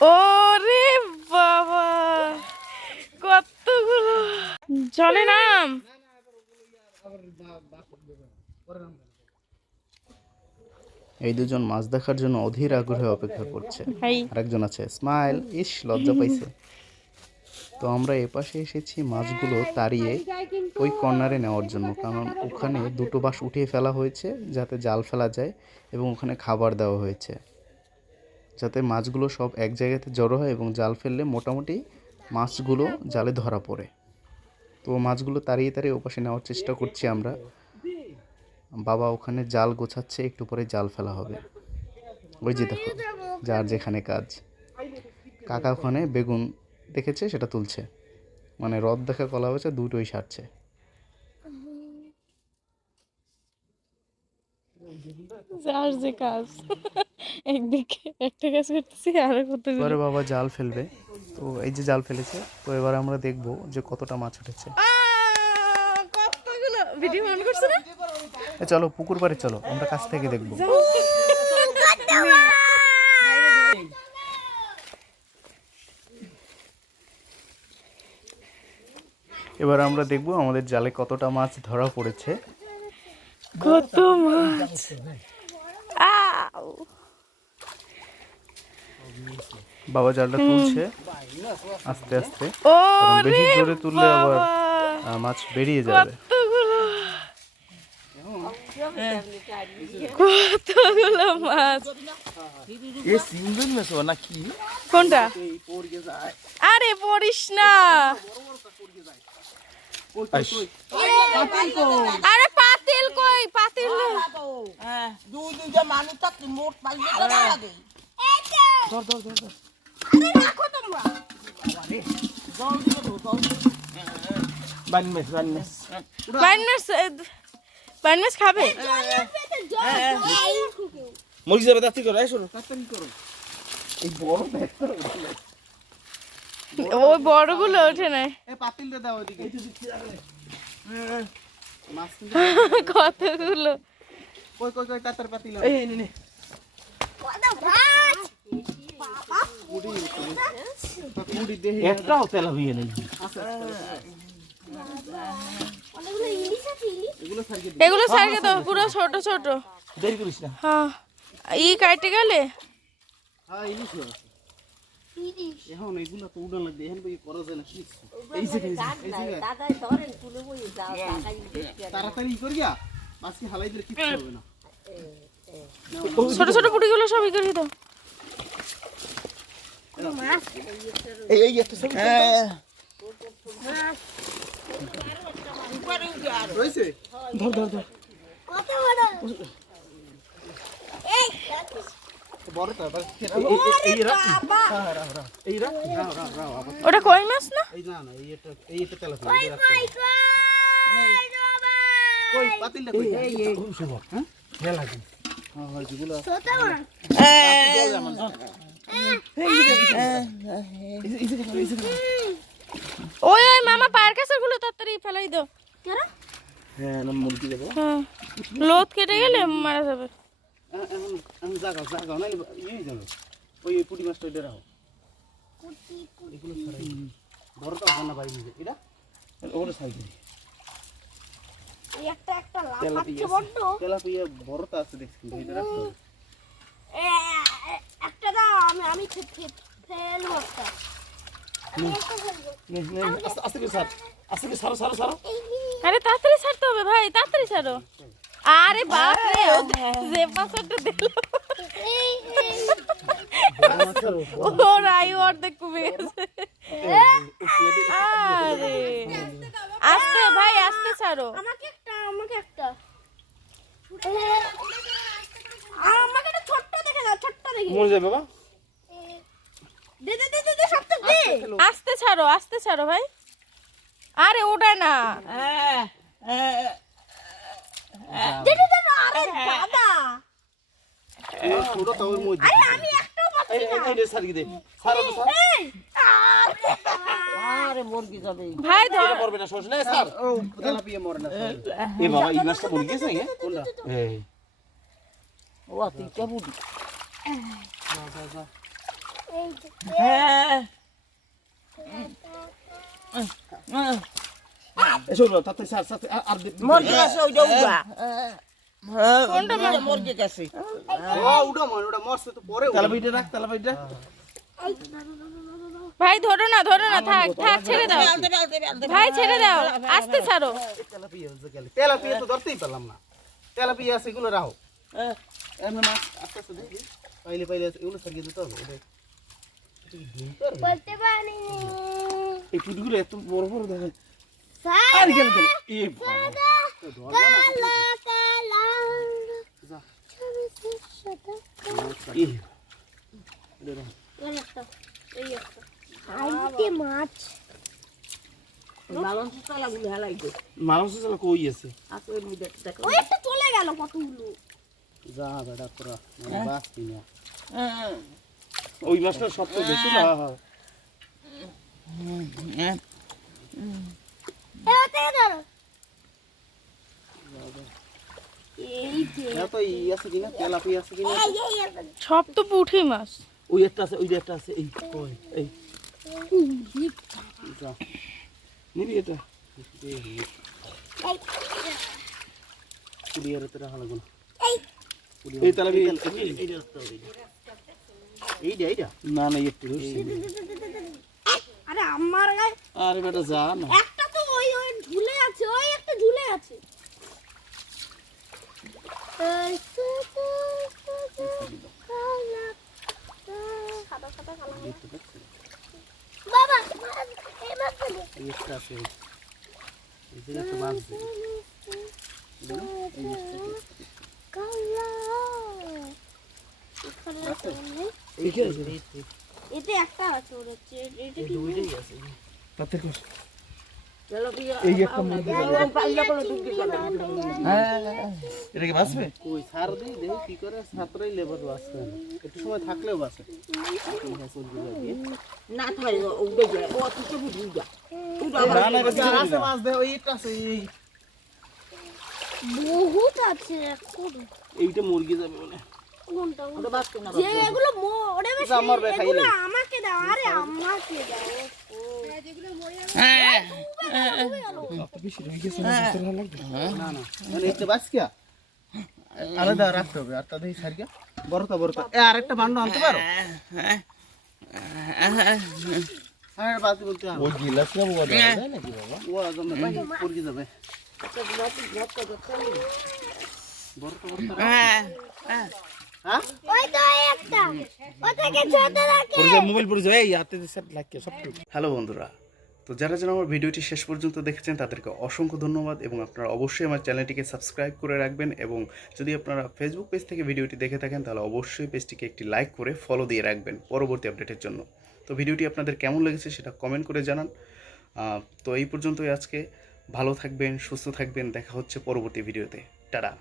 ওরে বাবা কতগুলো জলে নাম। এই দুজন মাছ দেখার জন্য অধীর আগ্রহে অপেক্ষা করছে। আরেকজন আছে স্মাইল, ইস লজ্জা পাইছে। তো আমরা এপাশে এসেছি মাছগুলো তাড়িয়ে ওই কর্নারে নেওয়ার জন্য, কারণ ওখানে দুটো বাঁশ উঠিয়ে ফেলা হয়েছে যাতে জাল ফেলা যায় এবং ওখানে খাবার দেওয়া হয়েছে যাতে মাছগুলো সব এক জায়গাতে জড়ো হয় এবং জাল ফেললে মোটামুটি মাছগুলো জালে ধরা পড়ে। তো মাছগুলো তাড়িয়ে তাড়িয়ে ওপাশে নেওয়ার চেষ্টা করছি আমরা। বাবা ওখানে জাল গোছাচ্ছে, একটু পরে জাল ফেলা হবে। ওই যে দেখো যার যেখানে কাজ। কাকা ওখানে বেগুন দেখেছে সেটা তুলছে, মানে রদ দেখা কলা হয়েছে দুটোই সারছে। যার যে কাজ, একদিকে একটা কাজ করতেছি আর এবারে বাবা জাল ফেলবে। তো এই যে জাল ফেলেছে, তো এবার আমরা দেখবো যে কতটা মাছ উঠেছে। কতগুলো ভিডিও অন করছ না? চলো পুকুর পাড়ে চলো, আমরা কাছ থেকে দেখবো। এবার আমরা দেখবো আমাদের জালে কতটা মাছ ধরা পড়েছে। কত মাছ! বাবা জালটা তুলছে আস্তে আস্তে, বেশি জোরে তুললে আবার মাছ বেরিয়ে যাবে। কতগুলো মাছ! কোনটা? আরে পড়িস না, আরে পাতিল কই? পাতিল বাইনমাস খাবে? মরি যাবে, তাড়াতাড়ি করো, এই শোনো তাড়াতাড়ি করো। এই বড় ব্যাগটা ওই বড়গুলো ওঠে না। পাতিলটা দাও ওইদিকে। কতগুলো! কই কই কই তাড়াতাড়ি পাতিল। এই নে নে একটাও তেলাপিয়া নেই। এগুলো সারকে তো পুরো ছোট ছোট। দেরি করিস না। হ্যাঁ ই কাটে গেলে। হ্যাঁ ইলিশ আছে। এখন এগুলো তো উড়ান লাগবে, এখন বই করা যায় না কিছু। এই যে দাদাই ধরেন তুলে বই যাও তাড়াতাড়ি করিয়া মাছকে হালাই দিলে কিছু হবে না। ছোট ছোট পুটিগুলো সবই করে দাও। এই এই একটা হ্যাঁ রইছে। ধর ধর ধর কত বড় এই বড়টা বাস এই রাখ এই রাখ ওটা কই মাছ না? এই না না এইটা তেলাপিয়া এই রাখ। কই পাতিলটা কই? এই এই শুভ হ্যাঁ খেলা লাগি। হ্যাঁ হয় যেগুলো ছোট বড় ওই ওই মামা পায়ের কাছে গুলো তাড়াতাড়ি ফেলাই দাও। কেন? হ্যাঁ না মুরগি দেবো। হ্যাঁ লোদ কেটে গেলে মারা যাবে। আমি জাগাও জাগাও না এই যাবে ওই পুঁটি মাছটা এটা রাখো। এগুলো ছাড়াই বড়টা বানা বাইরে নিয়ে এটা ওর সাইডে একটা একটা লাফাচ্ছে বড় তেলাপিয়া বড়টা আছে দেখছি এটা রাখো। একটা দাও আমি ফেলবো একটা। আস্তে করে ছাড়, আস্তে করে ছাড়ো ছাড়ো ছাড়ো। আরে তাড়াতাড়ি ছাড়তে হবে ভাই, তাড়াতাড়ি ছাড়ো। আরে বাপ রে যে পাছরটা দিল ও রাই অর্ধেক কমে গেছে। আরে আস্তে ভাই আস্তে ছাড়ো। আমাকে একটা আমাকে একটা ছোট্ট দেখে দাও, ছোট্ট দেখে মরে যাবে বাবা। দে দে দে দে সব তো দে। আস্তে ছাড়ো ভাই। আরে ওটা না দে দে দে আরে দাদা এই ছোট তো ওর মধ্যে আরে আমি একটাও পাচ্ছি না। এই রে সারি দে ছাড়ো তো ছাড়ো। আরে মুরগি যাবে ভাই ধর মরবে না শোষ না স্যার। ও তেলাপিয়া মরে না। এ বাবা এই মাছটা মরে গেছে কোনটা? এই ও তিনটা বুড়ি যা যা যা হ্যাঁ এসো তাতে স্যার সাথে আর মুরগি আছে ওইটা উড়া কোনটা মুরগি আছে উড়া মন ওটা মরছে তো পরে তেলাপিটা রাখ তেলাপিটা ভাই ধরো না থাক ছেড়ে দাও ভাই ছেড়ে দাও আস্তে ছাড়ো তেলাপিয়া যে গেলে তেলাপিয়া তো ধরতেই পেলাম না তেলাপিয়া আছে এগুলো রাখো এমন মাছ আস্তে আস্তে দেখি পাইলে এগুলো সারিয়ে দিতে হবে বলতে পারি এই পুটগুলো এত বড় বড় দেখে স্যার আর গেল এই কালা কালা যা ছবি সাদা এই আইতে মাছ লালন সুতলা গুলো হেলাই দে মানুষ চলে কই আছে আছে ওই মিডে দেখো ওই একটা চলে গেল কতগুলো যা বেটা তোরা বাস কিনা ওই মাছটা সব তো বেশি না এতে ধরো এই যে এত ই আছে কিনা তেলাপিয়া আছে কিনা সব তো পুঁটি মাছ ওই একটা আছে এই কই এই যা নিবি এটা কুড়িয়ার তোরা হালা গুলো এই তেলাপি এইটা না না একটু আরে আমার গায়ে আরে বেটা যা না একটা তো ওই ঝুলে আছে ওই একটা ঝুলে আছে সাদা সাদা কালো বাবা এই মাছগুলো একটা আছে এই যে একটা মাছ কালা এতে একটা আছে ওর হচ্ছে এটা কি তাতে কর চলো কি এই একটা মধ্যে পাইলা করে ঢুকি করে এটা কি বাসবে কই সার দেই দেখো কি করে সাতরাই লেবার বাসবে একটু সময় থাকলেও বাসে না থাই উড়ে যায় ও তিনটা বুড়ি উড়া না না এটা আছে মাছ দেখো এইটা আছে এই বহুত আছে এইটা মুরগি যাবে বলে কোনটা ওটা বাস কোনা যে এগুলো ওরে বেশি আমার বে খাইলে। এগুলো আমাকে দাও আরে আমাকে দাও যেগুলো মরে না না মানে এইটা বাস কি আলাদা রাখতে হবে আর তাদের সারিয়া বড়টা এ আরেকটা বান্ড আনতে পারো হ্যাঁ বালতি বলতে ও গিলাস না বড় দেয় নাকি বাবা ও একদম মুরগি যাবে বড়টা হ্যাঁ ওই তো একটা ওটাকে ছোট রাখে মোবাইল পড়ে যায় এই হাতে সেট লাগিয়ে সব হ্যালো বন্ধুরা, তো যারা আমার ভিডিওটি শেষ পর্যন্ত দেখেছেন তাদেরকে অসংখ্য ধন্যবাদ এবং আপনারা অবশ্যই আমার চ্যানেলটিকে সাবস্ক্রাইব করে রাখবেন এবং যদি আপনারা ফেসবুক পেজ থেকে ভিডিওটি দেখে থাকেন তাহলে অবশ্যই পেজটিকে একটি লাইক করে ফলো দিয়ে রাখবেন পরবর্তী আপডেটের জন্য। তো ভিডিওটি আপনাদের কেমন লেগেছে সেটা কমেন্ট করে জানান। তো এই পর্যন্তই আজকে, ভালো থাকবেন, সুস্থ থাকবেন, দেখা হচ্ছে পরবর্তী ভিডিওতে। টাটা।